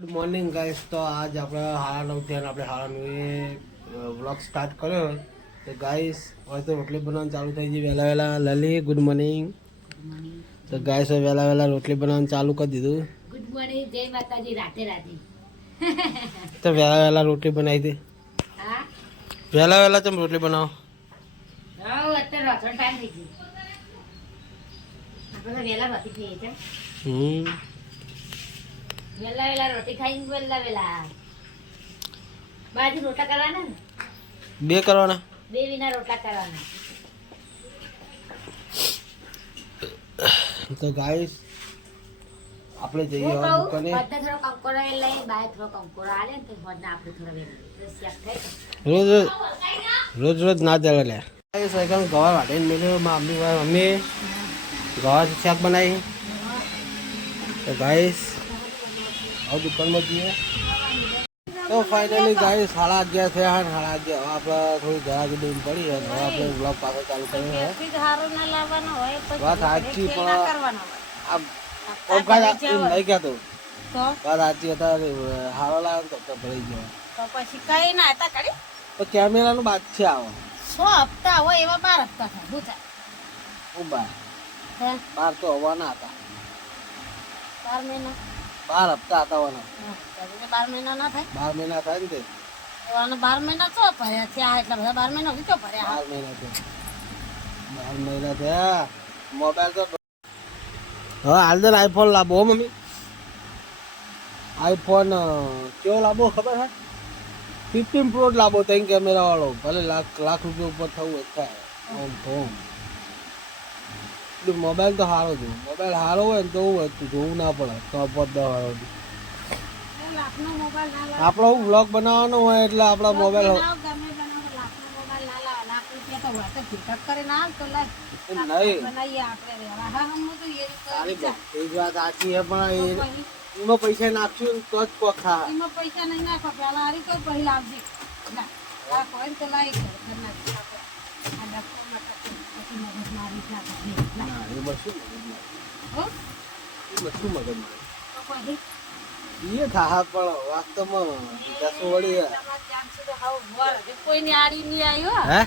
Good morning guys. તો આજ આપણે 9:30 થયા આપણે 9:30 વ્લોગ સ્ટાર્ટ કર્યો. તો ગાઈસ હવે તો રોટલી બનાવવાનું ચાલુ થઈ ગઈ વહેલા. લલી ગુડ મોર્નિંગ. તો ગાઈસ હવે વહેલા રોટલી બનાવવાનું ચાલુ કરી દીધું. ગુડ મોર્નિંગ, જય માતાજી, રાધે રાધે. તો વહેલા રોટલી બનાવી દે. હા વહેલા તમે રોટલી બનાવો. અત્યારે રસોઈ ટાઈમ થઈ ગયો. આપણે વહેલા રોટી ખાઈએ છે. વહેલા રોટી ખાઈને વહેલા બાજુ રોટલા કરવાના ને, 2 કરવાના, 2 વિના રોટલા કરવાના. તો ગાઈસ આપણે જઈએ હવે દુકાને. બધા થોડો કંકોડો લઈ બાય થોડો કંકોડો આલે ને તો હોદના આપણે થોડા વેલા શેક થાય. રોજ ના ચાલે લે. ગાઈસ એકદમ ગવાર વાટીને મેલ્યો મમ્મી ગવાર શાક બનાવી. તો ગાઈસ હવે દુકાનમાં જઈએ. તો ફાઇનલી ગાઈસ 11:30 થયા. 11:30 આપણે થોડી ઘરાકી દૂર પડી અને હવે આપણે બ્લોગ પાછો ચાલુ કર્યો છે. વાત સાચી પણ આ ઓમકાજ નહીં કહેતો વાત સાચી હતા. હારો લાવ્યો તો ભરાઈ ગયો. તો પછી કઈ ના હતા કરી તો કેમેરાનું બાદ છે આવો 100 હપ્તા હોય એવા 12 હપ્તા થાય. શું થાય? હું 12 તો હોવાના હતા. 12 મહિના 12 હપ્તા હતા હોવાના. 12 મહિના ના થાય. 12 મહિના થાય ને તે એવાના 12 મહિના તો ભર્યા થયા. એટલા બધા 12 મહિના શું ભર્યા? 12 મહિના થયા. મોબાઈલ તો હવે હાલ તો આઈફોન લાવો મમ્મી. આઈફોન કેવો લાવો ખબર છે? 15 પ્રો લાવો. 3 કેમેરા વાળો. ભલે લાખ રૂપિયા ઉપર થવું હોય થાય. મોબાઈલ તો સારો છે. મોબાઈલ સારો હોય ને તો જોવું ના પડે. તો 10 વાળો આપણો વ્લોગ બનાવવાનો હોય એટલે આપણા મોબાઈલ નહીં. એ વાત સાચી છે પણ એમાં પૈસા નાખશું તો જ પોખા. પૈસા નહીં નાખો પેલા હારી તો પછી લાવજે. એ થા પણ વાસ્તવમાં કોઈની આડી નહીં આવ્યો. હે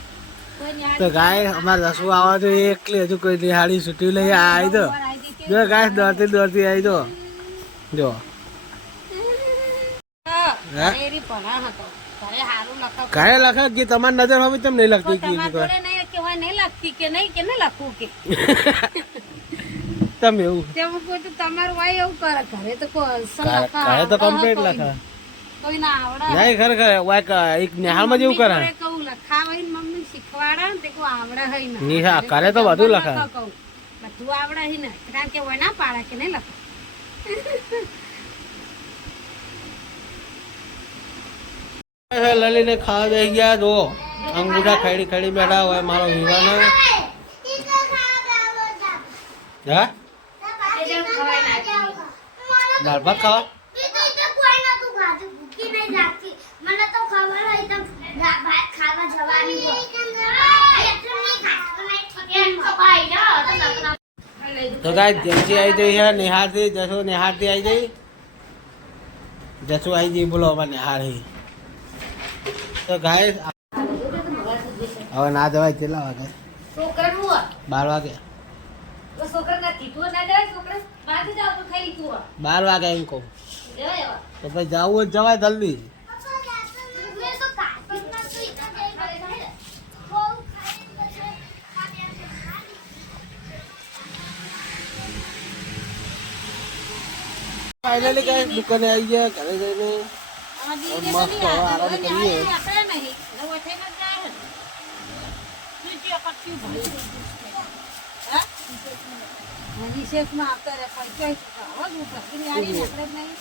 તો ગાય અમારે રસવું આવવા તો એકલી હજુ કોઈ નિહાળી છૂટી લઈ આવી તો જો ગાય દોડતી આવી તો જો ઘરે લખે કે તમારી નજર હવે તેમ નહીં લખતી કે નહીં લખવું કે તમે એવું તમારું વાય એવું કરે ઘરે તો ઘરે તો કમ્પ્લીટ લખે કોઈ ના આવડે નહીં ખરેખર એક નિહાળમાં જેવું કરે કહું લખાવા મમ્મી શીખવાડે ને તે કોઈ આવડે હઈ ના નિહા કરે તો બધું લખે બધું આવડે હઈ ને કારણ કે હોય ના પાડે કે નહીં લખે. લલીને ખાવા દઈ ગયા જો અંગૂઠા ખડી બેઠા હોય મારો વિવાના. હા દાળ ભાત ખાવા તો ગાય જસી આવી જઈ છે. નિહારથી જસુ નિહારથી આવી જઈ. જસુ આવી જઈ બોલો અમારે નિહાળી. તો ગાય હવે ના જવાય. કેટલા વાગે? 12 વાગે. 12 વાગે એમ કહું તો પછી જવું જ જવાય જલ્દી. ફાઇનલી કઈ દુકાને આવી ગયા. ઘરે જઈને મસ્ત હવે આરામ કરીએ.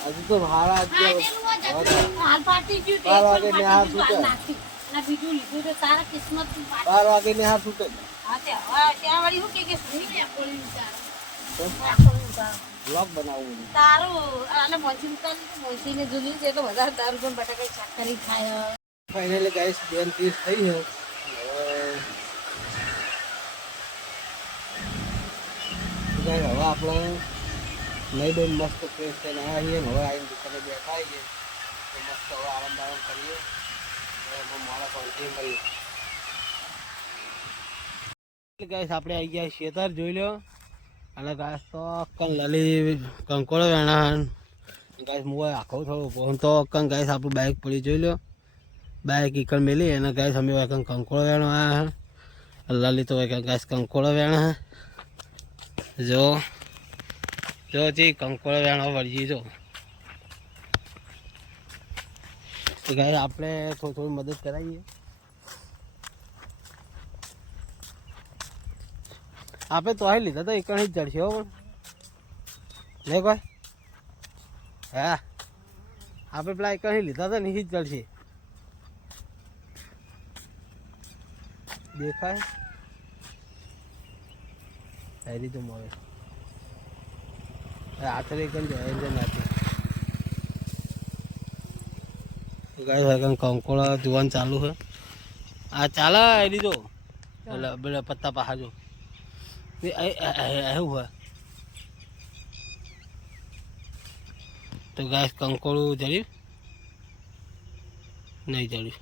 હજુ તો ભાડા 12 વાગે નિહાર છૂટે. 12 વાગે નિહાર છૂટે. બ્લોગ બનાવવું તારું મોચીને જોયું છે તો વધારે દારૂ પણ બટાકા શાક કરી ખાય. ફાઇનલી ગાઈસ 2:30 થઈ છે. હવે આપણે નહીં મસ્ત ફ્રેશ થઈને આવ્યા છીએ. હવે આવીને દુકાને બેઠા જાય છે તો મસ્ત હવે આરામ કરીએ મોડા શાંતિ મળીએ. ગાઈસ આપણે આવી ગયા ખેતર જોઈ લો અને ગાઈસ તો લલી કંકોળો વેણા ગાઈસ હું આખો થોડું ફોન તો ગાઈસ આપણું બાઇક પડી જોઈ લો બાઇક ઈકણ મેલી અને ગાઈસ અમે કંકોળો વેણો આવ્યા લલી તો ગાઈસ કંકોળો વેણા જો જો જી કંકોળો વેણો વળજી જો તો ગાઈસ આપણે થોડી મદદ કરાવીએ. આપણે તો અહીં લીધા તો એકણ જ જડશે હો પણ લે કોઈ હા આપણે પેલા એકણ લીધા તો નહીં જ જડશે દેખાય હેરી તો મળે આખરે એકણ જાય નાખે ગાય હોય કંકોળા જોવાનું ચાલુ છે આ ચાલે હેરી જો પેલા પત્તા પાહા જો એવું હોય તો ગાય કંકોળું જડ્યું નહીં જડ્યું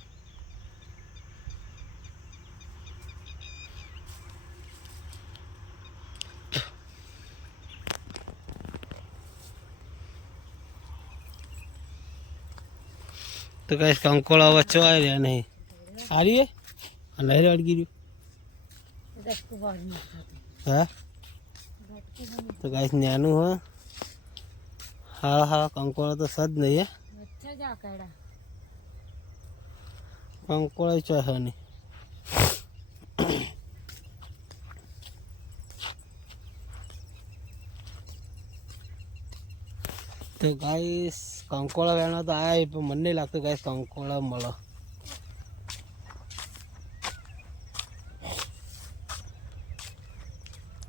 તો ગાય કંકોળા વચ્ચે આવી રહ્યા નહીં સારી હે નહીં અડગી રહ્યું હા તો ગાઈસ નાનું હો હા કંકોળા તો સદ નહીં હે કંકોળા ચો હે નહીં તો ગાઈસ કંકોળા વેણા તો આયા પણ મને નહીં લાગતું ગાઈસ કંકોળા મળે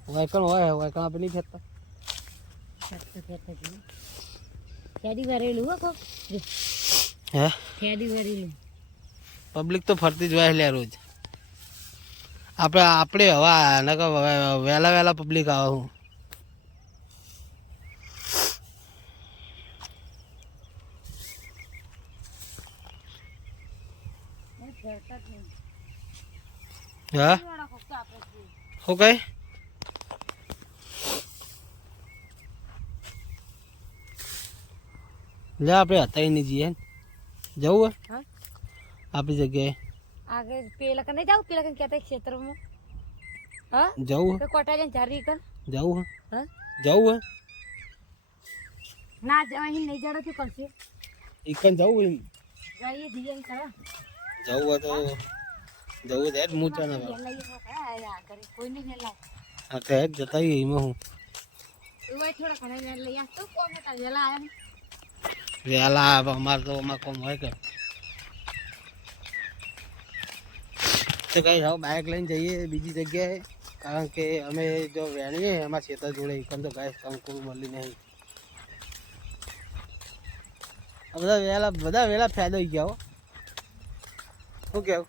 વાયકણ હોય વાયકણ આપણે નહીં ખેતતા ખેડી ભરેલું હો હે ખેડી ભરેલું પબ્લિક તો ફરતી જ હોય લે રોજ આપણે હવા નકર વહેલા પબ્લિક આવે હું હા શું કઈ લે આપણે હતા નહીં જઈએ જવું હે આપણી જગ્યાએ આગળ પેલા કને જાવ પેલા કને કહેતા ક્ષેત્રમાં હા જવું તો કોટા જઈને ચારી કન જવું હે હા જવું હે ના જવા નહીં જડો થી કરશે ઈકન જવું એમ જઈએ ધીરે ખરા જવું હોય તો જવું છે જ મૂચા ના કોઈ નહીં લાવ હા તો જ જતા એમાં હું થોડા ઘણા લઈ આવતો કોમ હતા વેલા આવ્યા વહેલા અમારે તો અમારે કોમ હોય કે તો કઈ હવે બાઇક લઈને જઈએ બીજી જગ્યાએ કારણ કે અમે જો વેણીએ એમાં ખેતર જોડે એકમ તો ગાય કંકુર મળી નહીં બધા વહેલા ફાયદો ગયા હો શું કેવું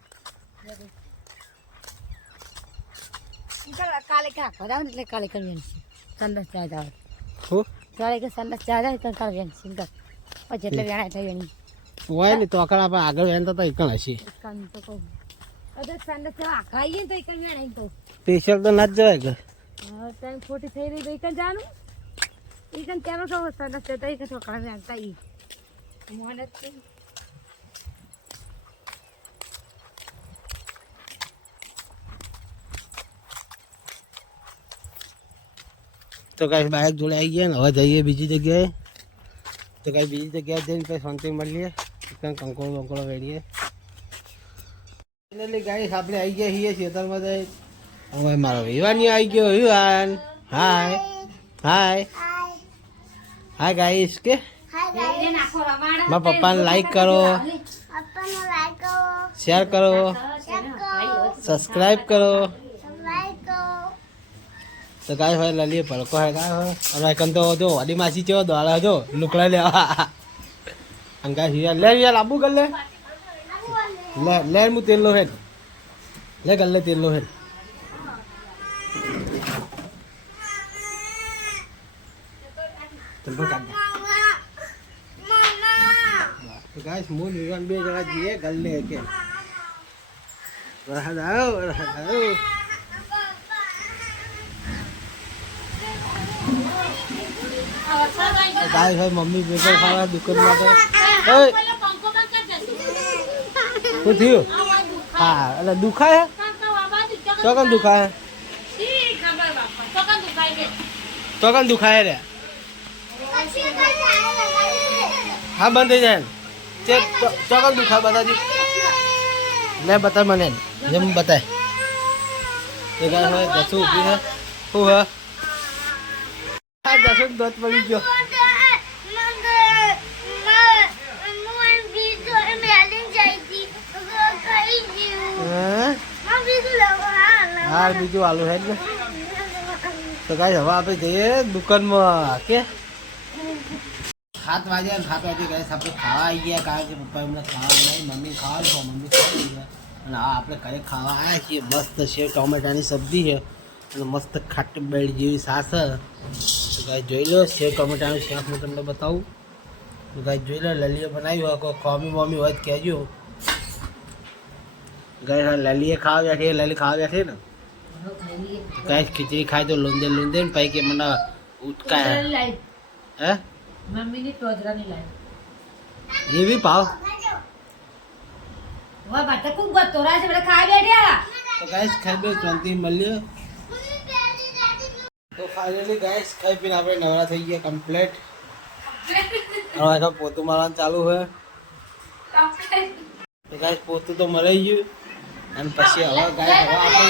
કાલે ક્યાં ખોદાવ ને એટલે કાલે કરી સંદાસ ચા જાવ શું કાલે કે સંદાસ ચા જાય તો કાલે વેણ સિંગર પછી એટલે વેણા એટલે વેણી હોય ને તો આખર આપણે આગળ વેણતા તો એકણ હશે કામ તો કહું અરે સંદાસ ચા ખાઈએ તો એકણ વેણાઈ તો સ્પેશિયલ તો ના જ જવાય કે હા ટાઈમ ખોટી થઈ રહી તો એકણ જાનું એકણ તેનો તો સંદાસ ચા તો એકણ તો કાલે વેણતા ઈ મોહનત તો કઈ બાઇક જોડે આવી ગયા ને હવે જઈએ બીજી જગ્યાએ તો કઈ બીજી જગ્યાએ જઈને કઈ શાંતિ મળીએ કંકોળો બંકોળો વેડીએ એટલે ગાઈસ આપણે આવી ગયા છીએ ખેતરમાં જઈ હવે મારો વિવાન આવી ગયો વિવાન હાય હાય હાય ગાઈસ કે મારા પપ્પાને લાઈક કરો શેર કરો સબસ્ક્રાઈબ કરો તો ગાય હોય લલીએ ભડકો હોય ગાય હોય અને કન તો જો વાડી માસી ચેવો દોડા જો લુકડા લેવા અને ગાય હિયા લે હિયા લાબુ કર લે લે મુ તેલ લો હે લે કર લે તેલ લો હે ચલ પર કાઢ ગાઈસ હું ને વિવાન બે જણા જઈએ ગલ્લે કે વરસાદ આવ્યો ગાઈસ ભાઈ મમ્મી બેગર ખાવા દુકાન માટે શું થયું હા એટલે દુખાય ચોકન દુખાય ચોકન દુખાય રે હા બંધ થઈ જાય તે ચોકન દુખાય બતાજી લે બતાય મને જેમ બતાય એ ગાય હોય દસું ઊભી છે શું હા આ દસું દોત પડી ગયો હા બીજું આલુ હે ને તો ગાય હવે આપણે જઈએ દુકાનમાં કે 7 વાગે ગાય આપણે ખાવા આવી ગયા કારણ કે પપ્પા એમને ખાવા નહીં મમ્મી ખાવા તો મમ્મી ખાઈ ગયા અને હા આપણે ઘરે ખાવા આવ્યા છીએ મસ્ત સેવ ટોમેટાની સબ્જી છે અને મસ્ત ખાટી બેડ જેવી સાસ છે તો ગાય જોઈ લો સેવ ટોમેટાનું શાક હું તમને બતાવું તો ગાય જોઈ લો લલીએ બનાવ્યું હોય કોઈ ખોમી મમ્મી હોય તો કહેજો ગાય લલીએ ખાવા બેઠી લલી ખાવા બેઠી ને ગાય ખીચડી ખાય તો લૂંદે ને પછી કે મને ઉચકાય હે મમ્મીની ટોજરાની લાઈ એ બી ભાવ વા બાત ખૂબ ગતોરા છે બધા ખાઈ બેઠ્યા તો ગાઈસ ખાઈ બે શાંતિ મળ્યો તો ફાઇનલી ગાઈસ ખાઈ પીને આપણે નવરા થઈ ગયા કમ્પ્લીટ હવે આ પોતું મારવાનું ચાલુ છે તો ગાઈસ પોતું તો મરાઈ ગયું અને પછી હવે ગાઈસ હવે આપણે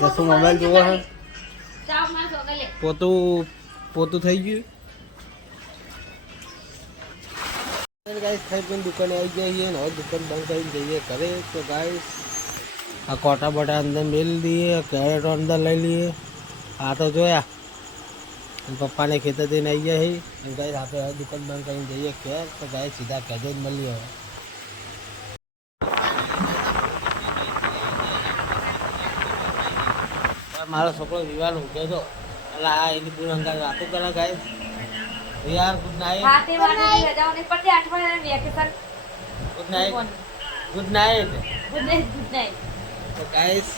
જસું મોબાઈલ જોવો છે પોતું થઈ ગયું ગાઈસ ખાઈ પીને દુકાને આવી જઈએ ને હવે દુકાન બંધ કરીને જઈએ ઘરે તો ગાઈસ આ કોટા બોટા અંદર મેલી દઈએ કેરેટો અંદર લઈ લઈએ આ તો જોયા અને પપ્પાને ખેતરથી આવી ગયા છે અને ગાઈસ આપણે હવે દુકાન બંધ કરીને જઈએ ઘેર તો ગાઈસ સીધા ઘરે જ મળીએ હવે મારો છોકરો વિવાહ ઉઠ્યો હતો એટલે આ એની પૂરી અંગાર વાતો કરે ગાઈસ યાર ગુડ નાઇટ હાથે વાળી રજાઓને પડતી અઠવાડિયાનું vacation good night good night good night તો ગાઈસ